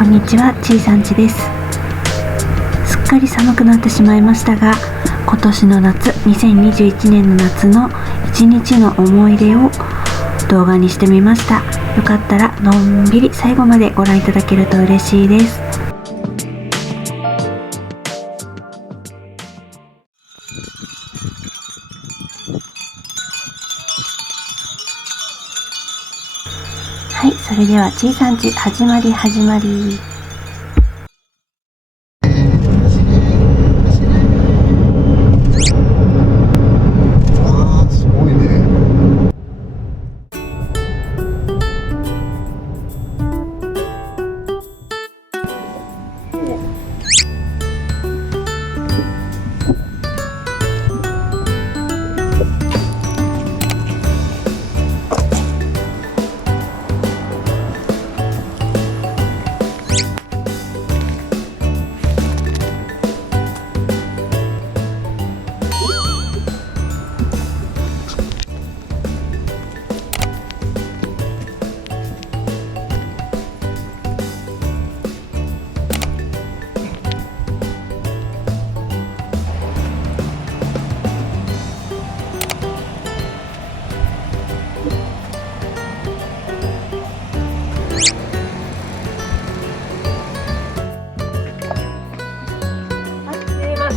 こんにちは、ちいさんちです。すっかり寒くなってしまいましたが、今年の夏、2021年の夏の一日の思い出を動画にしてみました。よかったらのんびり最後までご覧いただけると嬉しいです。はい、それではちいさんち始まり。すごいね。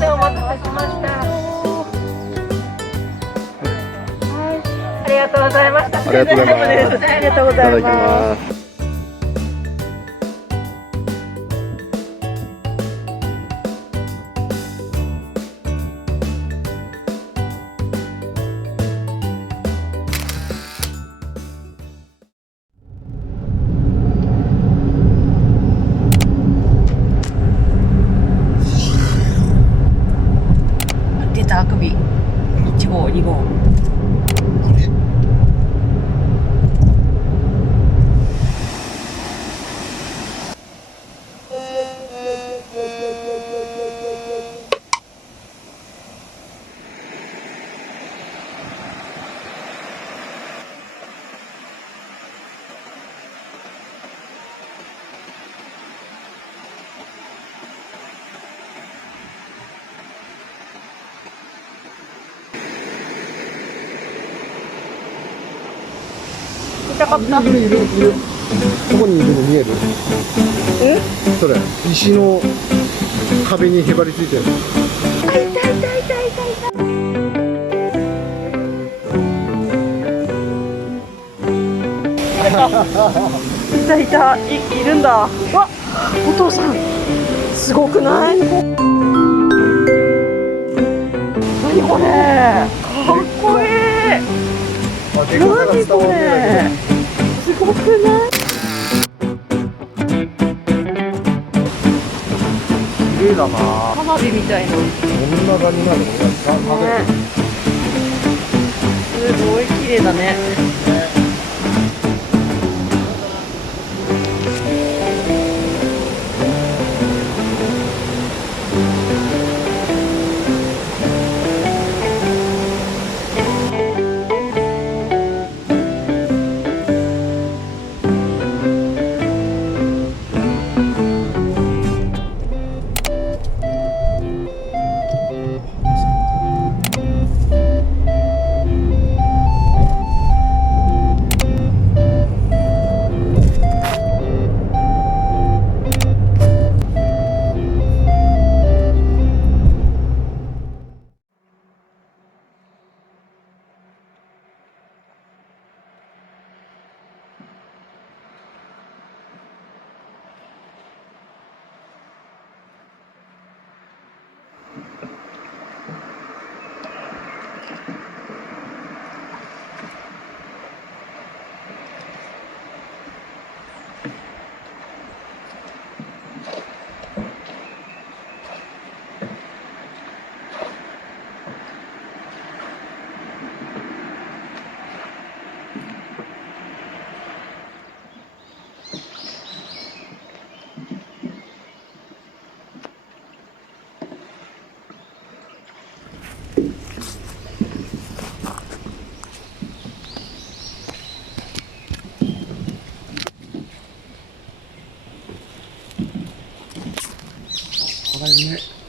お待たせしました。ありがとうございました。ありがとうございます。ありがとうございます。出た、あくび。1号、2号。見たかった。いる。そこにいるの見える？それ、石の壁にへばりついてる。いるんだ。わ、お父さん、すごくない？何これ？かっこいい。何これ？すごくない？綺麗だな。花火みたいな。こんな感じなの？すごい綺麗だね。がるね。